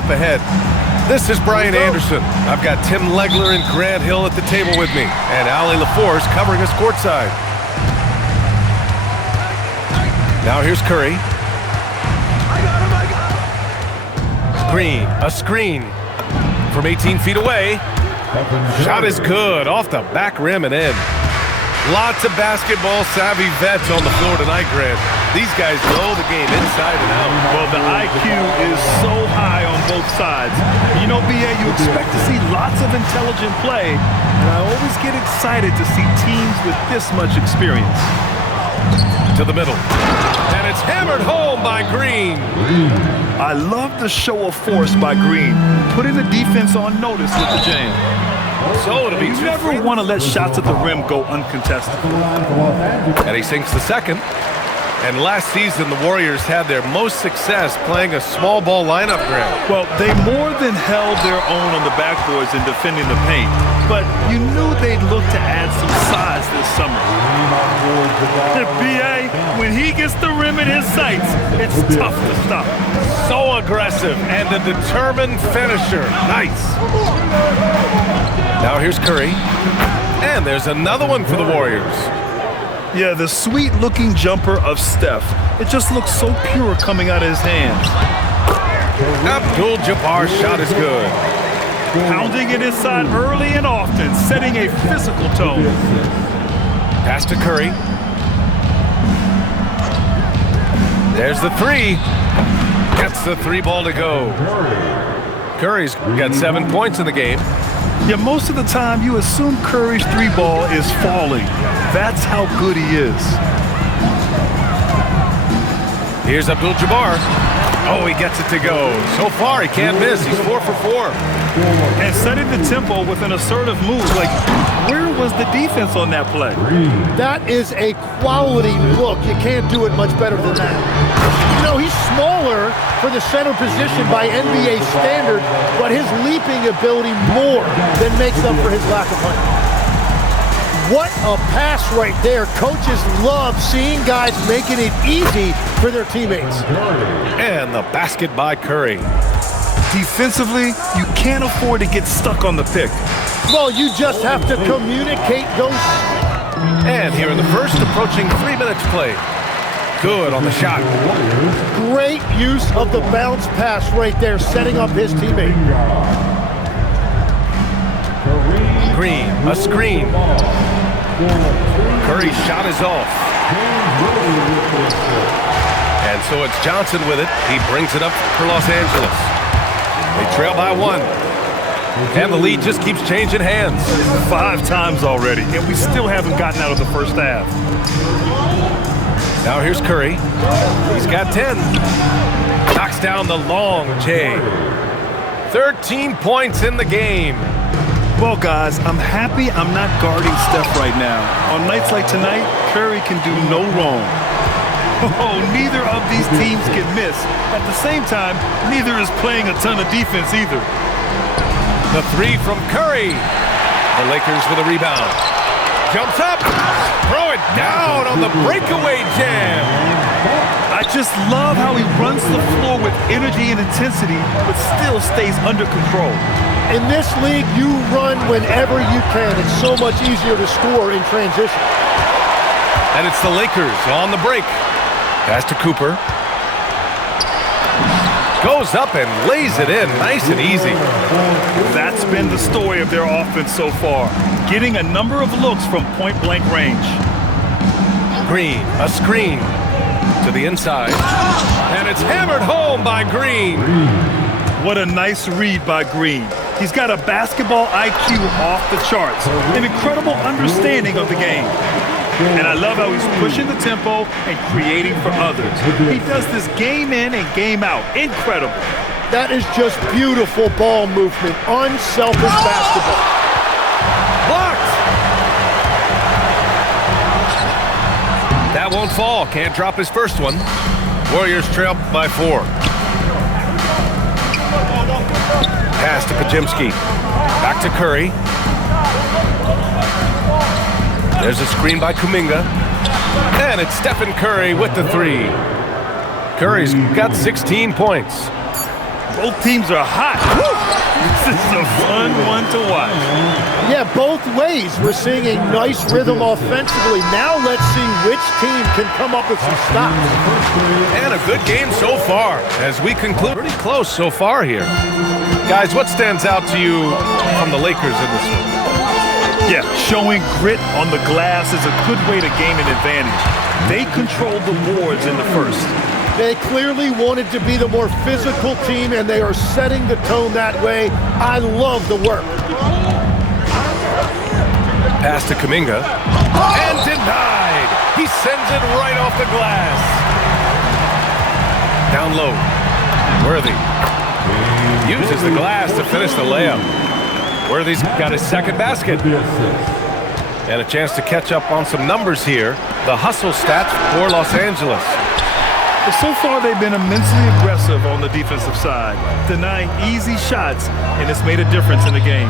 up ahead. This is Brian Anderson. I've got Tim Legler and Grant Hill at the table with me, and Ali LaForce covering us courtside. Now here's Curry. Green, a screen from 18 feet away. Shot is good, off the back rim and in. Lots of basketball-savvy vets on the floor tonight, Grant. These guys know the game inside and out. Well, the IQ is so high on both sides. You know, B.A., you expect to see lots of intelligent play, and I always get excited to see teams with this much experience. To the middle. And it's hammered home by Green. I love the show of force by Green, putting the defense on notice with the jam. So to be you never want to let shots at the rim go uncontested. And he sinks the second. And last season, the Warriors had their most success playing a small ball lineup, Grant. Well, they more than held their own on the backboards in defending the paint. But you knew they'd look to add some size this summer. B.A., when he gets the rim in his sights, it's tough to stop. So aggressive and a determined finisher. Nice. Now here's Curry. And there's another one for the Warriors. Yeah, the sweet-looking jumper of Steph. It just looks so pure coming out of his hands. Abdul-Jabbar's shot is good. Pounding it inside early and often, setting a physical tone. Pass to Curry. There's the three. Gets the three ball to go. Curry's got 7 points in the game. Yeah, most of the time you assume Curry's three ball is falling. That's how good he is. Here's Abdul-Jabbar. Oh, he gets it to go. So far, he can't miss. He's 4 for 4. And setting the tempo with an assertive move. Like, where was the defense on that play? That is a quality look. You can't do it much better than that. You know, he's smaller for the center position by NBA standard, but his leaping ability more than makes up for his lack of height. What a pass right there. Coaches love seeing guys making it easy for their teammates. And the basket by Curry. Defensively, you can't afford to get stuck on the pick. Well, you just have to communicate those. And here in the first, approaching 3 minutes played. Good on the shot. Great use of the bounce pass right there, setting up his teammate. Green, a screen. Curry's shot is off. And so it's Johnson with it. He brings it up for Los Angeles. They trail by 1. And the lead just keeps changing hands. 5 times already, and we still haven't gotten out of the first half. Now here's Curry. He's got 10. Knocks down the long J. 13 points in the game. Well, guys, I'm happy I'm not guarding Steph right now. On nights like tonight, Curry can do no wrong. Oh, neither of these teams can miss. At the same time, neither is playing a ton of defense either. The three from Curry. The Lakers with a rebound. Jumps up. Throw it down on the breakaway jam. I just love how he runs the floor with energy and intensity, but still stays under control. In this league, you run whenever you can. It's so much easier to score in transition. And it's the Lakers on the break. Pass to Cooper. Goes up and lays it in nice and easy. That's been the story of their offense so far, getting a number of looks from point-blank range. Green, a screen to the inside. And it's hammered home by Green. What a nice read by Green. He's got a basketball IQ off the charts, an incredible understanding of the game. And I love how he's pushing the tempo and creating for others. He does this game in and game out. Incredible. That is just beautiful ball movement, unselfish basketball. Blocked. That won't fall. Can't drop his first one. Warriors trail by 4. Pass to Pajimski. Back to Curry. There's a screen by Kuminga. And it's Stephen Curry with the 3. Curry's got 16 points. Both teams are hot. Woo! This is a fun one to watch. Yeah, both ways. We're seeing a nice rhythm offensively. Now let's see which team can come up with some stops. And a good game so far as we conclude. Pretty close so far here. Guys, what stands out to you from the Lakers in this one? Yeah, showing grit on the glass is a good way to gain an advantage. They controlled the boards in the first. They clearly wanted to be the more physical team, and they are setting the tone that way. I love the work. Pass to Kuminga. And denied. He sends it right off the glass. Down low. Worthy. Uses the glass to finish the layup. Worthy's got his second basket. And a chance to catch up on some numbers here. The hustle stats for Los Angeles. But so far, they've been immensely aggressive on the defensive side, denying easy shots, and it's made a difference in the game.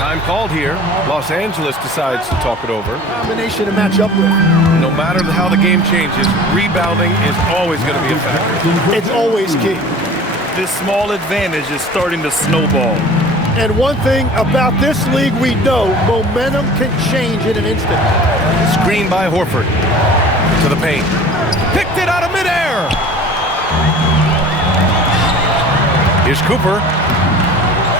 Time called here. Los Angeles decides to talk it over. Combination to match up with. No matter how the game changes, rebounding is always going to be a factor. It's always key. This small advantage is starting to snowball. And one thing about this league we know, momentum can change in an instant. Screen by Horford. To the paint. Picked it out of midair. Here's Cooper.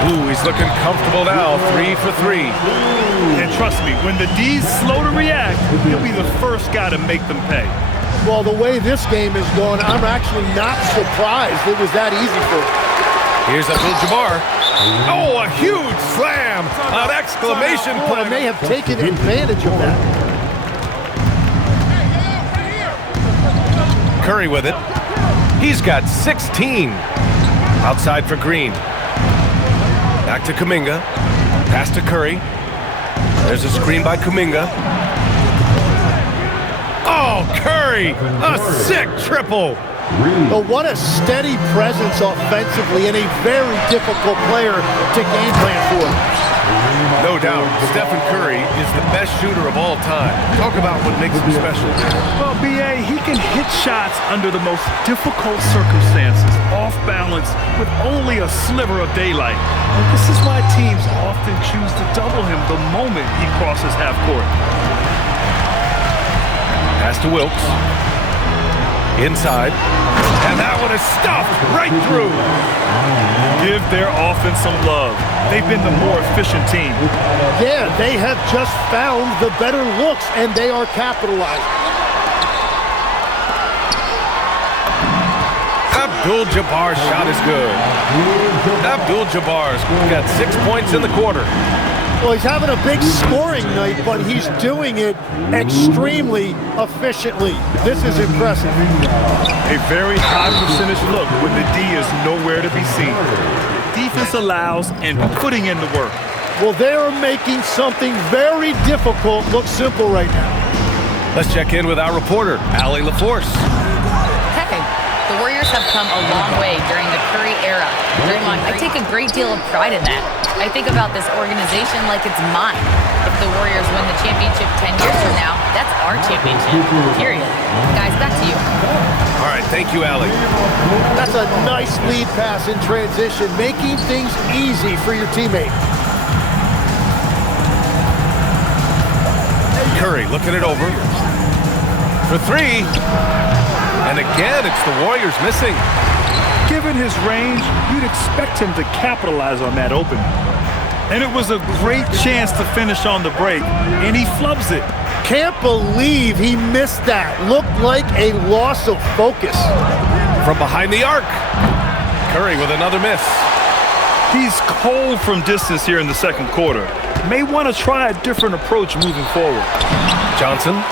Ooh, he's looking comfortable now. 3 for 3. And trust me, when the D's slow to react, he'll be the first guy to make them pay. Well, the way this game is going, I'm actually not surprised it was that easy for him. Here's Abdul-Jabbar. Oh, a huge slam! An exclamation Well, point. and they have taken advantage of that. Curry with it. He's got 16. Outside for Green. Back to Kuminga. Pass to Curry. There's a screen by Kuminga. Oh, Curry! A sick triple! But what a steady presence offensively and a very difficult player to game plan for. No doubt, Stephen Curry is the best shooter of all time. Talk about what makes him special. Well, B.A., he can hit shots under the most difficult circumstances, off balance, with only a sliver of daylight. And this is why teams often choose to double him the moment he crosses half court. Pass to Wilkes. Inside. And that one is stuffed right through. Give their offense some love. They've been the more efficient team. Yeah, they have just found the better looks, and they are capitalizing. Abdul-Jabbar's shot is good. Abdul-Jabbar's got 6 points in the quarter. Well, he's having a big scoring night, but he's doing it extremely efficiently. This is impressive. A very high percentage look when the D is nowhere to be seen. Defense allows and putting in the work. Well, they are making something very difficult look simple right now. Let's check in with our reporter, Allie LaForce. Hey, the Warriors have come a long way during the Curry era. Draymond, I take a great deal of pride in that. I think about this organization like it's mine. If the Warriors win the championship 10 years from now, that's our championship, period. Guys, back to you. All right, thank you, Allie. That's a nice lead pass in transition, making things easy for your teammate. Curry looking it over. For 3. And again, it's the Warriors missing. Given his range, you'd expect him to capitalize on that opening. And it was a great chance to finish on the break, and he flubs it. Can't believe he missed that. Looked like a loss of focus. From behind the arc. Curry with another miss. He's cold from distance here in the second quarter. May want to try a different approach moving forward. Johnson